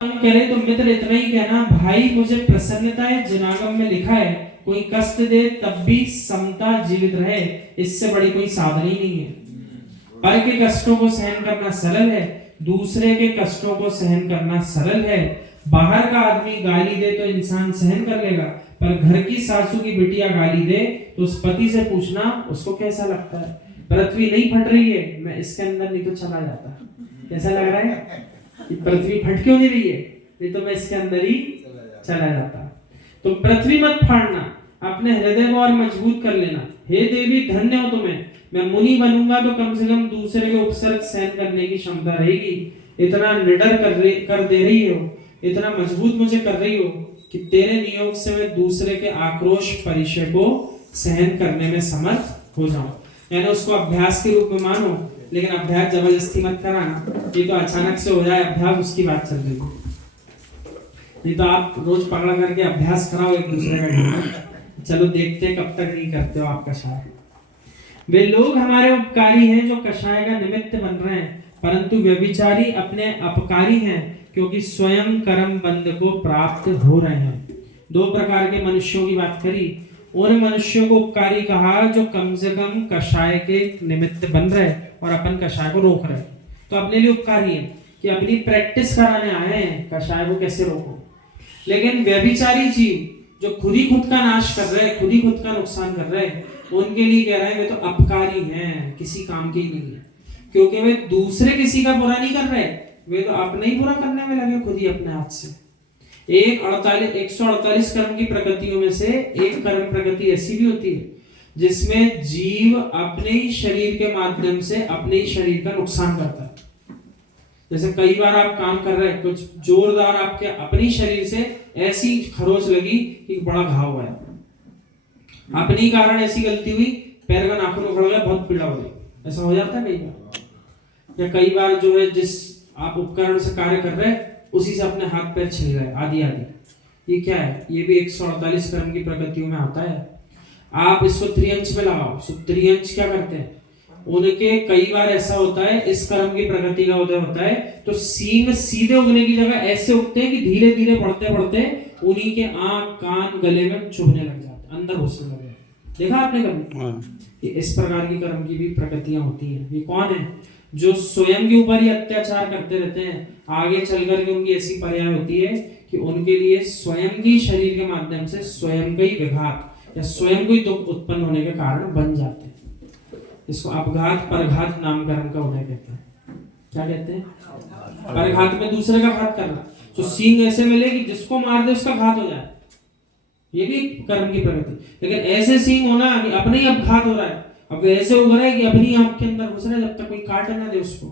कह रहे तो मित्र इतना ही कहना, भाई मुझे प्रसन्नता है जनागम में लिखा है, कोई कष्ट दे तब भी समता जीवित रहे, इससे बड़ी कोई साधन ही नहीं है। पर के कष्टों को सहन करना सरल है, दूसरे के कष्टों को सहन करना सरल है। बाहर का आदमी गाली दे तो इंसान सहन कर लेगा, पर घर की सासू की बिटिया गाली दे तो उस पति से पूछना उसको कैसा लगता है। पृथ्वी नहीं फट रही है, मैं इसके अंदर नहीं तो चला जाता। कैसा लग रहा है? पृथ्वी फट क्यों नहीं रही है? नहीं तो मैं इसके अंदर ही चला जाता। तो पृथ्वी मत फाड़ना, अपने हृदय को और मजबूत कर लेना। हे देवी धन्य हो तुम्हें, मैं मुनि बनूंगा तो कम से कम दूसरे के उपसर्ग सहन करने की क्षमता रहेगी। इतना निडर कर दे रही हो, इतना मजबूत मुझे कर रही हो कि तेरे नियोग से मैं दूसरे के आक्रोश परिचय को सहन करने में समर्थ हो जाऊं। यानी उसको अभ्यास के रूप में मानो, लेकिन अभ्यास जबरदस्ती मत कराना। ये तो अचानक से हो जाए अभ्यास, उसकी बात चल रही है। नहीं तो आप रोज पकड़ा करके अभ्यास कराओ एक दूसरे का। चलो देखते हैं कब तक नहीं करते हो आप कषाय। वे लोग हमारे उपकारी हैं जो कषाय का निमित्त बन रहे हैं, परंतु व्यभिचारी अपने अपकारी हैं, क्योंकि स्वयं कर्म बंध को प्राप्त हो रहे हैं। दो प्रकार के मनुष्यों की बात करी। उन मनुष्यों को उपकारी कहा जो कम से कम कषाय के निमित्त बन रहे और अपन कषाय को रोक रहे। तो अपने लिए उपकारी है कि अपनी प्रैक्टिस कराने आए हैं कषाय को कैसे रोको। लेकिन व्यभिचारी जीव जो खुद ही खुद का नाश कर रहे हैं, खुद ही खुद का नुकसान कर रहे हैं, उनके लिए कह रहे हैं वे तो अपकारी हैं, किसी काम के ही नहीं है। क्योंकि वे दूसरे किसी का बुरा नहीं कर रहे, वे तो अपने ही बुरा करने में लगे खुद ही अपने हाथ से। 148 कर्म की प्रकृतियों में से एक कर्म प्रकृति ऐसी भी होती है जिसमें जीव अपने ही शरीर के माध्यम से अपने ही शरीर का नुकसान करता है। जैसे कई बार आप काम कर रहे हैं, कुछ जोरदार आपके अपनी शरीर से ऐसी खरोच लगी कि बड़ा घाव हुआ है, अपनी कारण ऐसी गलती हुई, पैर का नाखून उखड़ गया, बहुत पीड़ा हो गई। ऐसा हो जाता है कई बार। या कई बार जो है जिस आप उपकरण से कार्य कर रहे हैं उसी से अपने हाथ पैर छिल गए आदि आदि। ये क्या है? ये भी 148 कर्म की प्रकृतियों में आता है। आप इसको त्रियंच में लगाओ। त्रियंच क्या करते हैं? उनके कई बार ऐसा होता है, इस कर्म की प्रकृति का उदय होता है तो सींग सीधे उगने की जगह ऐसे उगते हैं कि धीरे धीरे बढ़ते बढ़ते उन्हीं के आंख कान गले में चुभने लग जाते, अंदर घुसने लग जाते। देखा आपने कभी? इस प्रकार की कर्म की भी प्रकृतियां होती हैं। ये कौन है? जो स्वयं के ऊपर ही अत्याचार करते रहते हैं। आगे चल करके उनकी ऐसी पर्याय होती है कि उनके लिए स्वयं की शरीर के माध्यम से स्वयं का ही विघात या स्वयं को ही दुख उत्पन्न होने के कारण बन जाते हैं। इसको अपघात परघात नाम कर्म का उदय कहते हैं। क्या कहते हैं? परघात में दूसरे का घात करना। तो सींग ऐसे मिले कि जिसको मार दे उसका घात हो जाए, ये भी कर्म की प्रकृति। लेकिन ऐसे सींग होना कि अपने ही अपघात हो रहा है, अब ऐसे उग रहा है कि अपनी आंख के अंदर घुस रहा है, जब तक कोई काट ना दे उसको।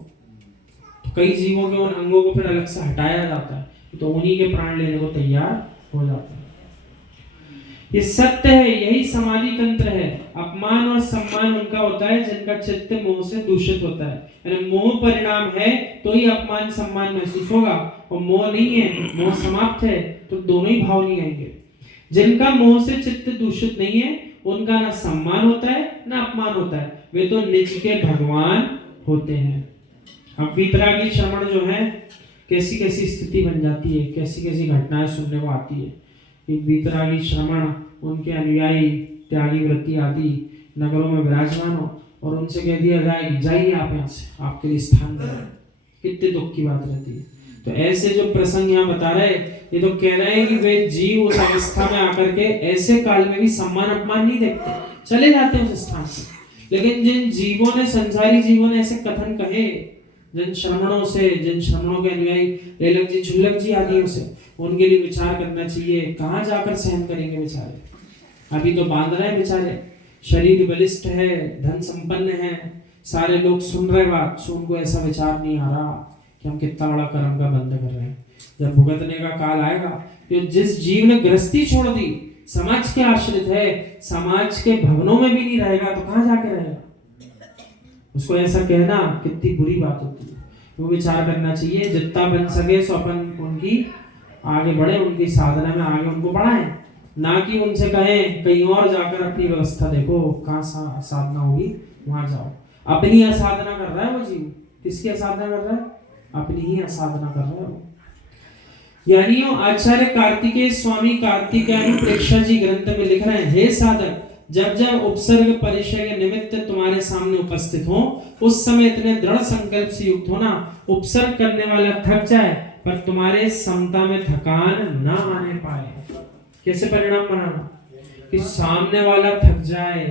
तो कई जीवों के उन अंगों को फिर अलग से हटाया जाता है, तो उन्हीं के प्राण लेने को तैयार हो जाते हैं। ये सत्य है, यही समाधि तंत्र है। अपमान और सम्मान उनका होता है जिनका चित्त मोह से दूषित होता है। यानी मोह परिणाम है तो ही अपमान सम्मान महसूस होगा, और मोह नहीं है, मोह समाप्त है तो दोनों ही भाव नहीं आएंगे। जिनका मोह से चित्त दूषित नहीं है उनका ना सम्मान होता है ना अपमान होता है, वे तो निज के भगवान होते हैं। अब वीतरागी श्रवण जो है कैसी कैसी स्थिति बन जाती है, कैसी कैसी घटनाएं सुनने को आती है। वीतरागी श्रवण उनके अनुयायी त्यागी वृत्ति आदि नगरों में विराजमान हो और उनसे कह दिया जाए कि जाइए आप यहाँ से, आपके लिए स्थान नहीं है। कितने दुख की बात रहती है। तो ऐसे जो प्रसंग यहाँ बता रहे, ये तो कह रहे हैं कि वे जीव उस अवस्था में आकर के ऐसे काल में भी सम्मान अपमान नहीं देखते, चले जाते हैं उस स्थान से। लेकिन जिन जीवों ने, संसारी जीवों ने ऐसे कथन कहे, जिन श्रमणों से, जिन श्रमणों के अनुयायी लेलक जी झुल्लक जी आदि से, उनके लिए विचार करना चाहिए। कहाँ जाकर सहन करेंगे बेचारे? अभी तो बांध रहे हैं बेचारे, शरीर बलिष्ठ है, धन संपन्न है, सारे लोग सुन रहे बात, सो उनको ऐसा विचार नहीं आ रहा कि हम कितना बड़ा कर्म का बंध कर रहे हैं। जब भुगतने का काल आएगा, तो जिस जीव ने गृहस्थी छोड़ दी, समाज के आश्रित है, समाज के भवनों में भी नहीं रहेगा, तो कहाँ जाके रहेगा? उसको ऐसा कहना कितनी बुरी बात होती है। वो विचार करना चाहिए, जितना बन सके सो अपन उनकी आगे बढ़े, उनकी साधना में आगे उनको बढ़ाएं, ना कि उनसे कहें कहीं और जाकर अपनी व्यवस्था देखो, कहाँ साधना होगी वहां जाओ। अपनी असाधना कर रहा है वो जीव। किसकी असाधना कर रहा है? अपनी ही असाधना कर रहा है वो। यानी आचार्य कार्तिकेय स्वामी कार्तिकेय प्रेक्षा जी ग्रंथ में लिख रहे हैं, हे साधक, जब जब उपसर्ग परिचय के निमित्त तुम्हारे सामने उपस्थित हो, उस समय इतने दृढ़ संकल्प से युक्त होना, उपसर्ग करने वाला थक जाए पर तुम्हारे समता में थकान न आने पाए। कैसे परिणाम बनाना कि सामने वाला थक जाए।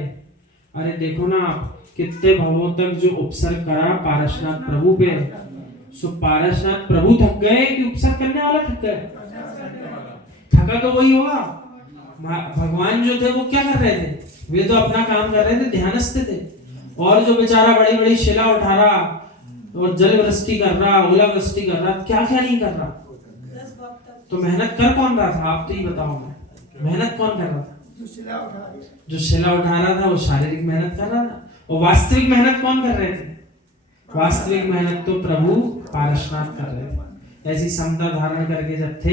अरे देखो ना आप, कितने भवों तक जो उपसर्ग करा पारसनाथ प्रभु पे, सो पारसनाथ प्रभु थक गए कि उपसर्ग करने वाला थक गए? थका तो वही होगा। भगवान जो थे वो क्या कर रहे थे? वे तो अपना काम कर रहे थे, ध्यानस्थ थे। और जो बेचारा बड़ी बड़ी शिला उठा रहा और जल वृष्टि कर रहा, ओला वृष्टि कर रहा, क्या क्या नहीं कर रहा। तो मेहनत कर कौन रहा था? आप तो ही बताओ। मेहनत कौन कर रहा था? जो शिला उठा रहा था वो शारीरिक मेहनत कर रहा था। और वास्तविक मेहनत कौन कर रहे थे? वास्तविक मेहनत तो प्रभु पारसनाथ कर रहे थे। ऐसी समता धारण करके जब थे